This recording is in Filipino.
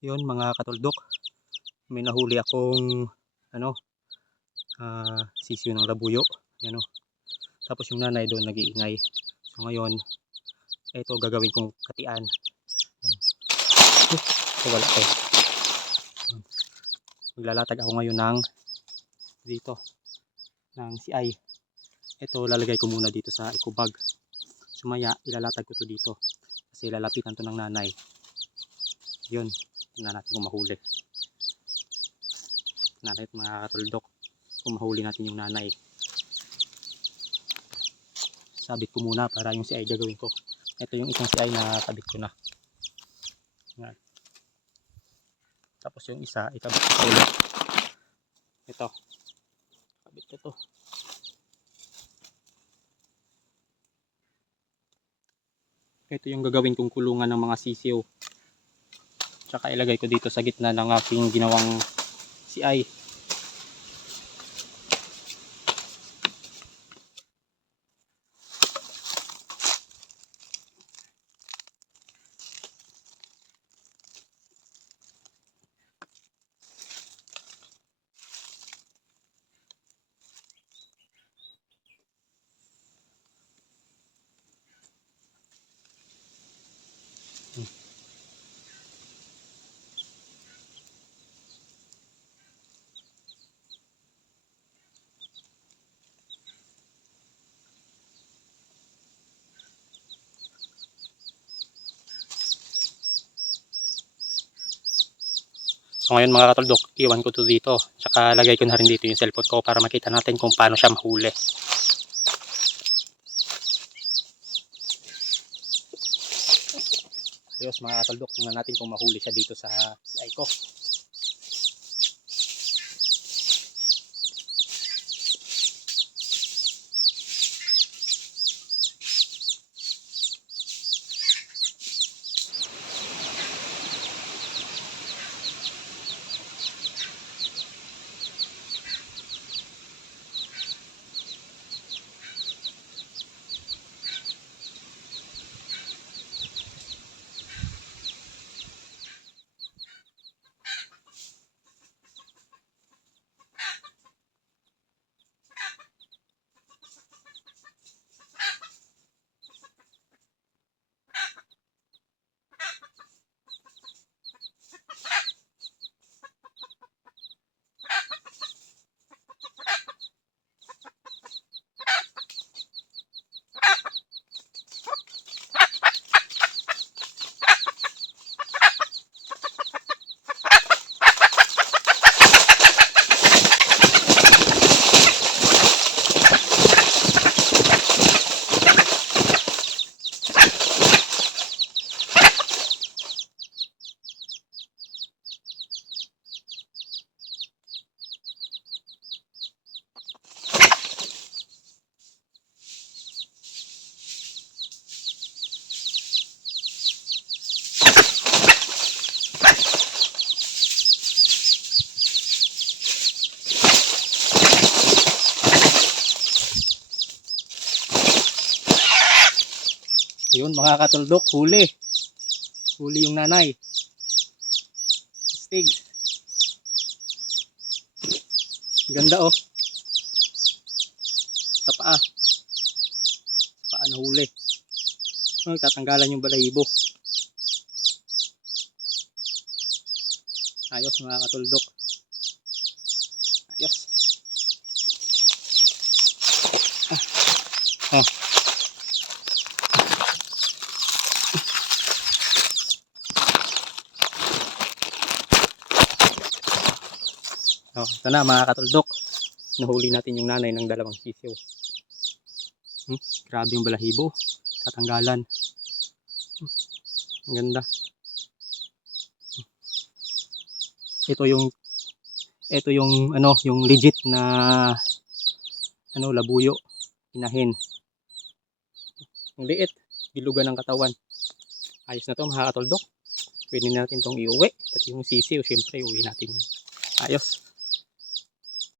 Yun mga katuldok, may nahuli akong sisiw ng labuyo. Yan o. Tapos yung nanay doon nag-iingay. So ngayon, ito gagawin kong katian. So wala to. Maglalatag ako ngayon ng dito ng CI. Ito lalagay ko muna dito sa eco bag. Sumaya ilalatag ko to dito kasi lalapitan to ng nanay. Yun, tingnan natin kung mahuli. Nanay at mga katuldok, kung mahuli natin yung nanay. Sabit ko muna para yung CI gagawin ko. Ito yung isang CI na sabit ko na. Yan. Tapos yung isa ikabit ko sa ulo. Ito, kabit ko to. Ito yung gagawin kong kulungan ng mga sisiw. Tsaka ilagay ko dito sa gitna ng aking ginawang CI. So ngayon mga katuldok, iwan ko to dito. Tsaka lagay ko na rin dito yung cellphone ko para makita natin kung paano siya mahuli. Ayos mga katuldok, tingnan natin kung mahuli siya dito sa CI ko. Ayun mga katuldok, huli. Huli yung nanay. Stig. Ganda oh. Sa paa. Sa paa na huli. Oh, tatanggalan yung balahibo. Ayos mga katuldok. Ayos. Ah. Oh, ito na mga katuldok. Nahuli natin yung nanay ng dalawang sisiw. Grabe yung balahibo. Tatanggalan. Ang ganda. Ito yung yung legit na labuyo, inahin. Ang liit, bilugan ng katawan. Ayos na to mga katuldok. Pwede natin tong iuwi. Pati yung sisiw, syempre iuwi natin yan. Ayos.